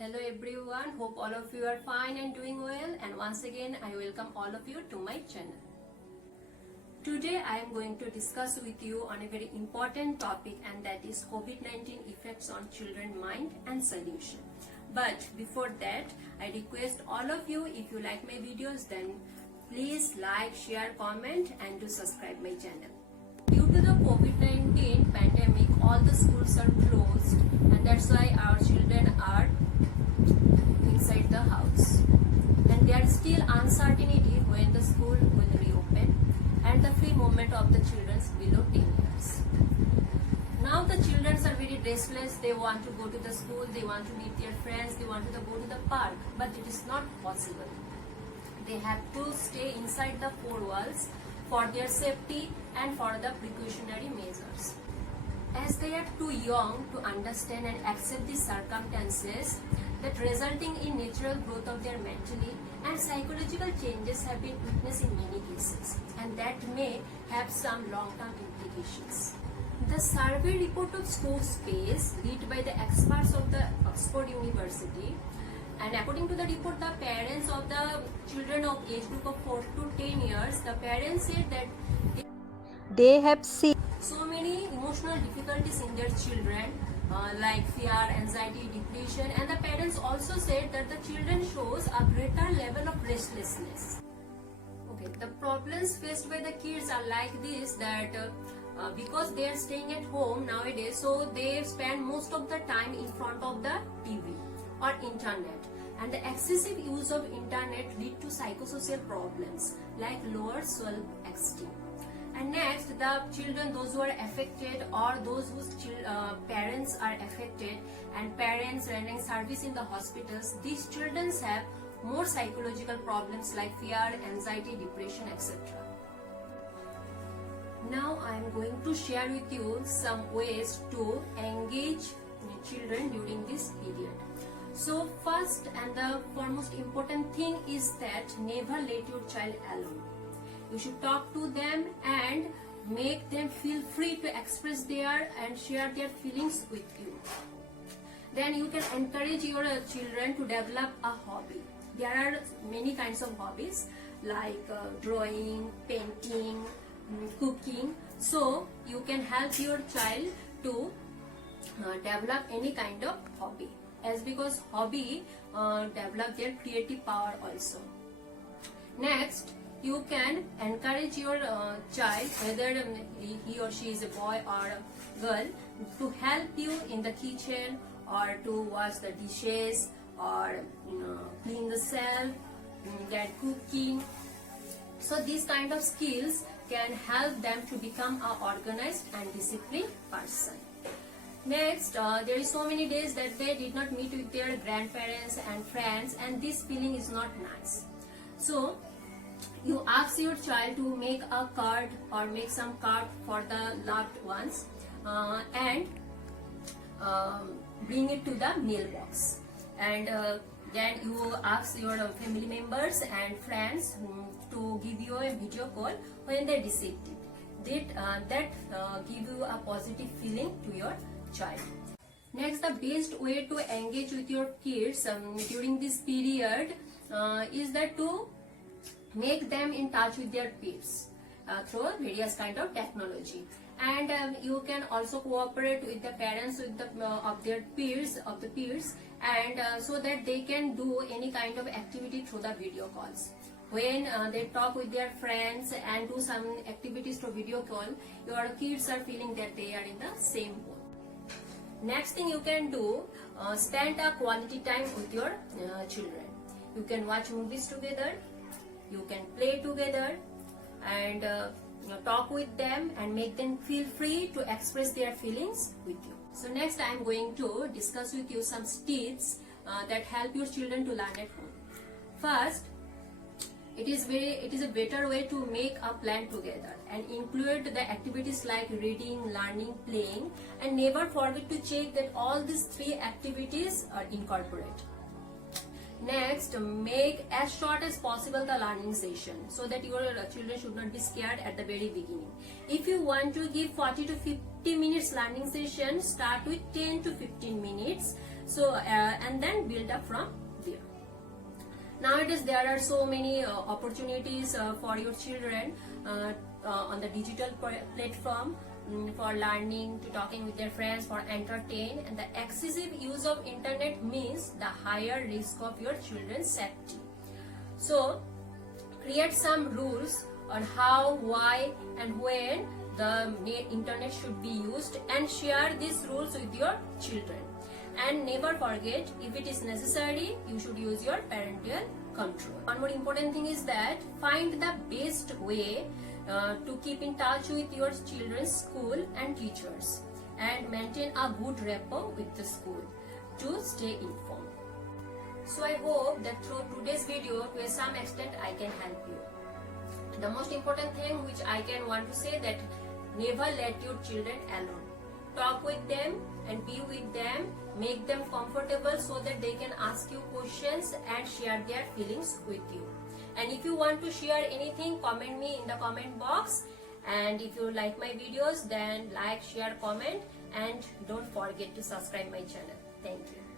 Hello everyone, hope all of you are fine and doing well, and once again I welcome all of you to my channel. Today I am going to discuss with you on a very important topic, and that is COVID-19 effects on children's mind and solution. But before that, I request all of you, if you like my videos, then please like, share, comment and do subscribe my channel. Due to the COVID-19 pandemic, all the schools are closed, and that's why our children are inside the house, and there is still uncertainty when the school will reopen and the free movement of the children below 10 years. Now the children are very restless. They want to go to the school, they want to meet their friends, they want to go to the park, but it is not possible. They have to stay inside the four walls for their safety and for the precautionary measures. As they are too young to understand and accept these circumstances that resulting in natural growth of their mentally and psychological changes have been witnessed in many cases, and that may have some long-term implications. The survey report of school space led by the experts of the Oxford University, and according to the report, the parents of the children of age group of 4 to 10 years, the parents said that they have seen so many emotional difficulties in their children, like fear, anxiety, depression, and the parents also said that the children shows a greater level of restlessness. Okay, the problems faced by the kids are like this, that because they are staying at home nowadays, so they spend most of the time in front of the TV or internet, and the excessive use of internet lead to psychosocial problems like lower self-esteem. And next, the children, those who are affected or those whose parents are affected and parents rendering service in the hospitals, these children have more psychological problems like fear, anxiety, depression, etc. Now I am going to share with you some ways to engage children during this period. So first and the foremost important thing is that never let your child alone. You should talk to them and make them feel free to express their and share their feelings with you. Then you can encourage your children to develop a hobby. There are many kinds of hobbies like drawing, painting, cooking. So you can help your child to develop any kind of hobby, as because hobby develop their creative power also. Next, you can encourage your child, whether he or she is a boy or a girl, to help you in the kitchen or to wash the dishes or clean the shelf, get cooking. So these kind of skills can help them to become an organized and disciplined person. Next, there is so many days that they did not meet with their grandparents and friends, and this feeling is not nice. So you ask your child to make a card or make some card for the loved ones and bring it to the mailbox, and then you ask your family members and friends to give you a video call when they received it. That give you a positive feeling to your child. Next, the best way to engage with your kids during this period is that to make them in touch with their peers through various kind of technology, and you can also cooperate with the parents with the of their peers and so that they can do any kind of activity through the video calls. When they talk with their friends and do some activities through video call, your kids are feeling that they are in the same boat. Next thing you can do, spend a quality time with your children. You can watch movies together, you can play together, and talk with them and make them feel free to express their feelings with you. So next I am going to discuss with you some tips that help your children to learn at home. First, it is a better way to make a plan together and include the activities like reading, learning, playing, and never forget to check that all these three activities are incorporated. Next, make as short as possible the learning session so that your children should not be scared at the very beginning. If you want to give 40 to 50 minutes learning session, start with 10 to 15 minutes So and then build up from there. Nowadays there are so many opportunities for your children on the digital platform, for learning, to talking with their friends, for entertain, and the excessive use of internet means the higher risk of your children's safety. So create some rules on how, why, and when the internet should be used, and share these rules with your children. And never forget, if it is necessary, you should use your parental control. One more important thing is that find the best way to keep in touch with your children's school and teachers, and maintain a good rapport with the school to stay informed. So I hope that through today's video, to some extent, I can help you. The most important thing which I can want to say, that never let your children alone. Talk with them and be with them, make them comfortable so that they can ask you questions and share their feelings with you. And if you want to share anything, comment me in the comment box. And if you like my videos, then like, share, comment, and don't forget to subscribe my channel. Thank you.